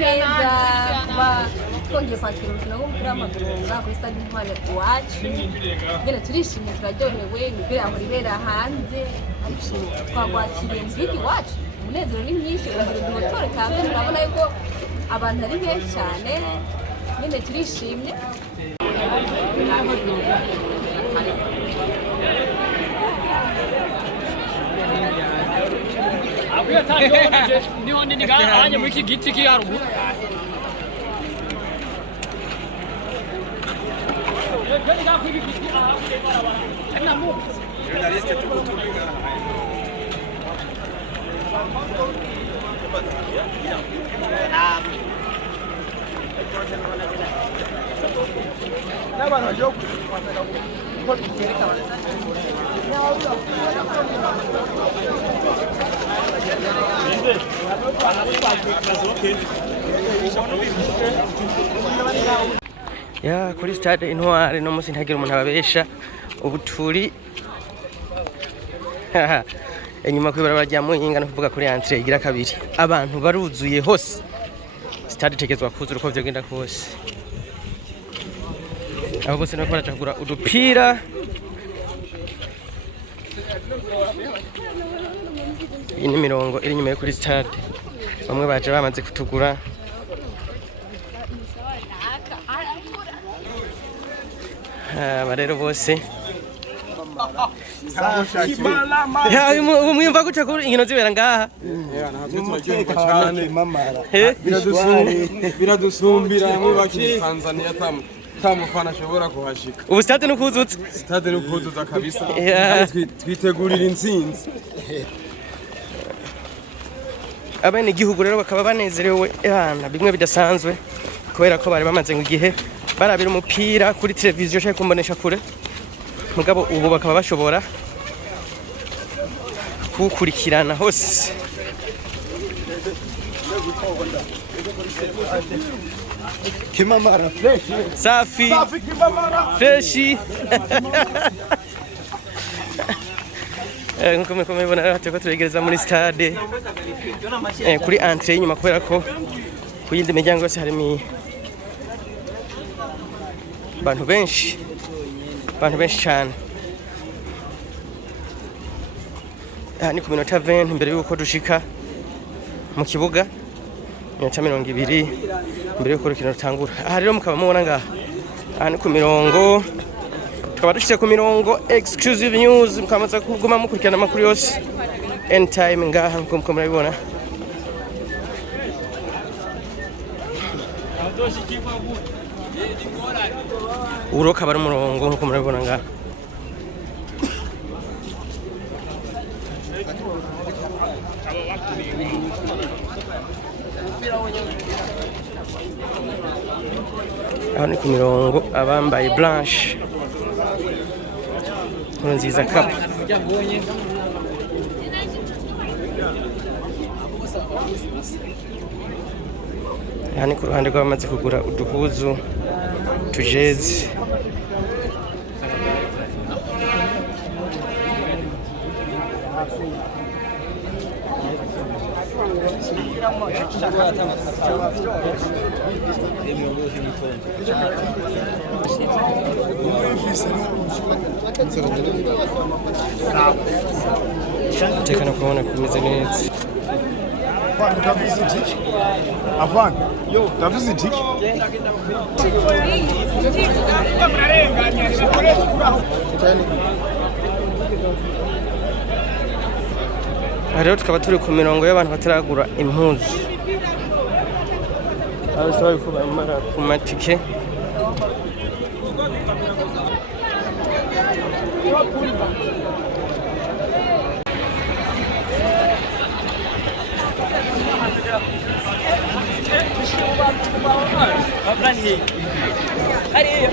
neza kuba twongeye kwakira umukino w'umupira w'amaguru ngaha kuri stade Intwari iwacu. Nyine turishimye turaryohewe, imipira yahora ibera hanze ariko twagwakiriye mu gihugu iwacu. Umunezero ni mwinshi, urugero duhotore kandi murabona yuko abantu ari benshi cyane, nyine turishimye. Abuya tanyo niho ndinga anye muri iki giti ki haruguru. Ya kuri stade Intwari no musi ntagira umuntu ababesha ubuturi enyuma kwibara rya Muyinga no kuvuga kuri entrée igira kabiri abantu baruzuye hose stade tegezwa kuzura uko vyogenda kose abo bose no baracagura udupira ini mirongo iri nyuma yo kuri stade bamwe baje bamaze kutugura barero bose mwimva gute ko inkino zibera ngaha biradusumbira mu bakiri Tanzania tamufana ashobora kuhashika ubu stade nukuzutse kabisa twitegurira intsinzi abene igihugu rero bakaba banezerewe yana bimwe bidasanzwe kubera ko bari bamaze igihe barabira umupira kuri televiziyo cyangwa kumbonesha kure mugabo ubu bakaba bashobora kukurikirana hose kimamara fresh safi fresh nkuko mubibona rero turiko turegereza muri stade kuri entrée inyuma kubera ko kuyindi miryango yose harimo abantu benshi cyane. Ni ku minota 20 imbere yuko dushika mu kibuga, minota 20 imbere yuko rukino rutangura. Aha rero mukaba mubona ngaha ni ku mirongo, tukaba dushitse ku mirongo exclusive news, mukamaza kuguma mukurikirana amakuru yose anytime ngaha nkuko murabibona. Uroka bari umurongo nkuko murabibona ngaha. Aho ni ku mirongo abambaye blanche nziza cup. Aha ni ku ruhande rw'abamaze kugura uduhuzu tujezi. Tekana kuona kumeze neza. Afwan, yo, ndavuze tiki. Rero tukaba turi ku mirongo y'abantu bataragura impuzu. Abasaba ko bamara ku matike. Hariya